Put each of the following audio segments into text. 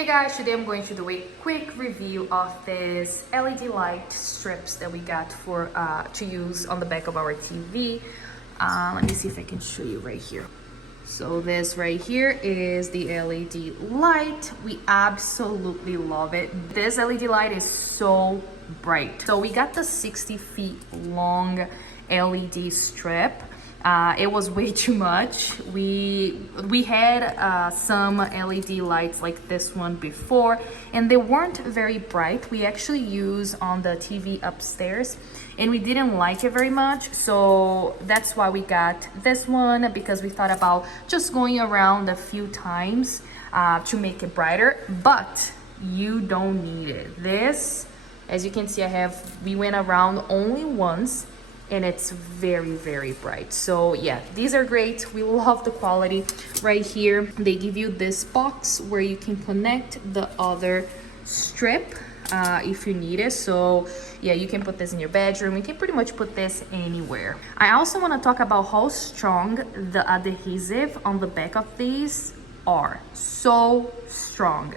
Hey guys, today I'm going to do a quick review of this LED light strips that we got for to use on the back of our TV. Let me see if I can show you right here. So this right here is the LED light. We absolutely love it. This LED light is so bright. So we got the 60 feet long LED strip. It was way too much. We had some LED lights like this one before, and they weren't very bright. We actually use on the TV upstairs, and we didn't like it very much. So that's why we got this one, because we thought about just going around a few times to make it brighter, but you don't need it. This, as you can see, we went around only once, and it's very, very bright. So yeah, these are great. We love the quality. Right here, they give you this box where you can connect the other strip if you need it. So yeah, you can put this in your bedroom. You can pretty much put this anywhere. I also want to talk about how strong the adhesive on the back of these are. So strong.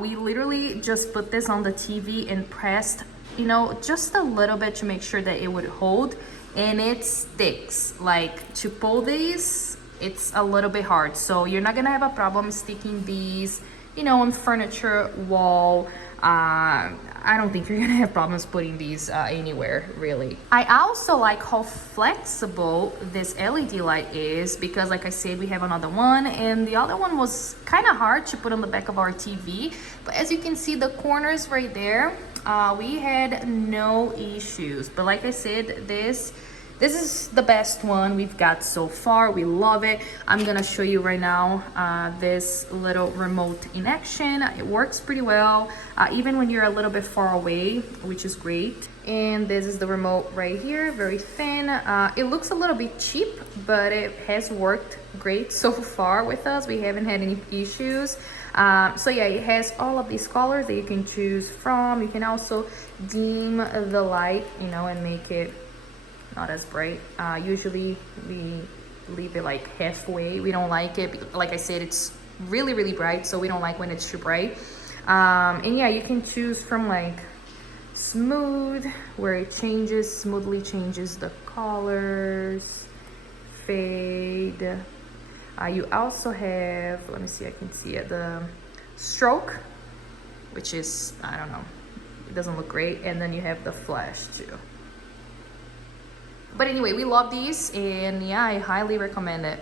We literally just put this on the TV and pressed, you know, just a little bit to make sure that it would hold, and it sticks. Like, to pull these, it's a little bit hard, so you're not gonna have a problem sticking these, you know, on furniture, wall. I don't think you're gonna have problems putting these anywhere, really. I also like how flexible this LED light is, because like I said, we have another one, and the other one was kind of hard to put on the back of our TV, but as you can see, the corners right there, we had no issues. But like I said, this is the best one we've got so far. We love it. I'm gonna show you right now this little remote in action. It works pretty well, even when you're a little bit far away, which is great. And this is the remote right here, very thin. It looks a little bit cheap, but it has worked great so far with us. We haven't had any issues. So yeah, it has all of these colors that you can choose from. You can also dim the light, you know, and make it not as bright. Usually we leave it like halfway. We don't like it, like I said, it's really, really bright, so we don't like when it's too bright. And yeah, you can choose from like smooth, where it smoothly changes the colors, fade. You also have, let me see, I can see it, the stroke, which is, I don't know, it doesn't look great. And then you have the flash too. But anyway, we love these, and yeah, I highly recommend it.